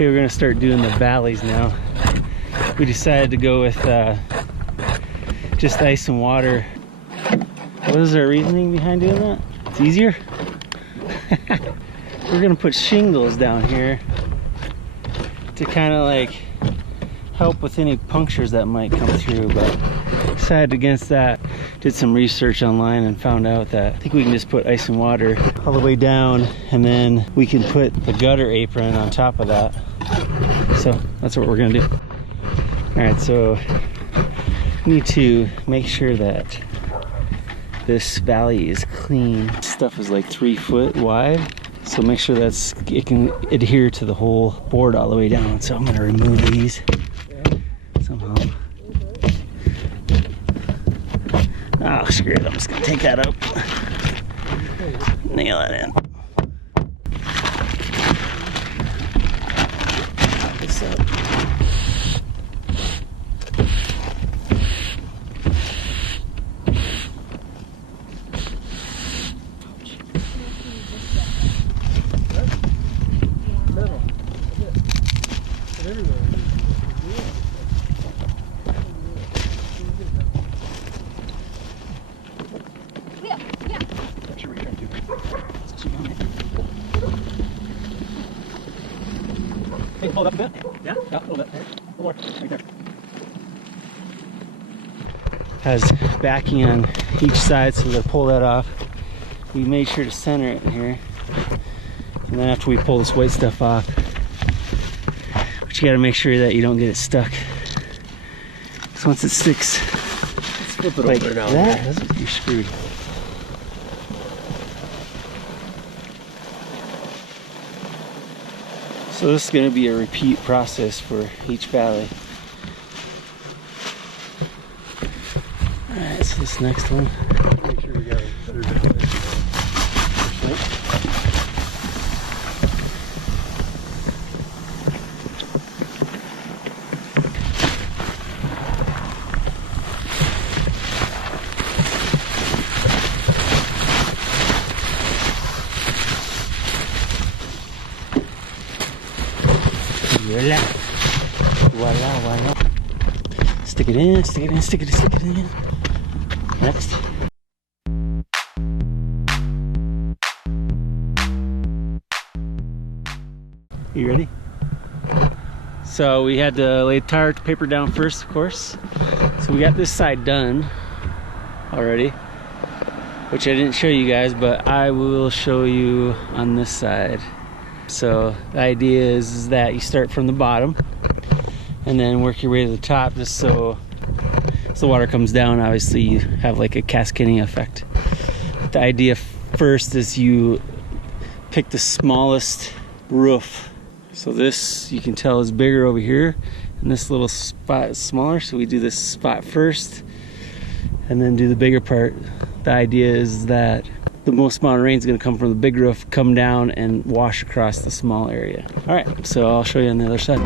Okay, we're gonna start doing the valleys now. We decided to go with just ice and water. What is our reasoning behind doing that? It's easier. We're gonna put shingles down here to kind of like help with any punctures that might come through, but decided against that. Did some research online and found out that I think we can just put ice and water all the way down, and then we can put the gutter apron on top of that. So that's what we're gonna do. All right, so we need to make sure that this valley is clean. This stuff is like 3 foot wide, so make sure it can adhere to the whole board all the way down. So I'm gonna remove these somehow. Oh, screw it, I'm just gonna take that out. Nail it in. Pop this up. Hey, pull it up a bit. Yeah, a little bit. More, right there. Has backing on each side, so to pull that off, we made sure to center it in here. And then after we pull this white stuff off, but you got to make sure that you don't get it stuck. So once it sticks, Let's flip it like over now. that, you're screwed. So this is going to be a repeat process for each valley. Alright, so this next one. Make sure we got it better down there. Voila. Voila, voila. Stick it in, stick it in, stick it in, stick it in. Next. You ready? So we had to lay tar paper down first, of course. So we got this side done already, which I didn't show you guys, but I will show you on this side. So the idea is that you start from the bottom and then work your way to the top, just so as the water comes down, obviously you have like a cascading effect. The idea first is you pick the smallest roof. So this, you can tell, is bigger over here, and this little spot is smaller, so we do this spot first and then do the bigger part. The idea is that the most amount of rain is going to come from the big roof, come down and wash across the small area. All right, so I'll show you on the other side.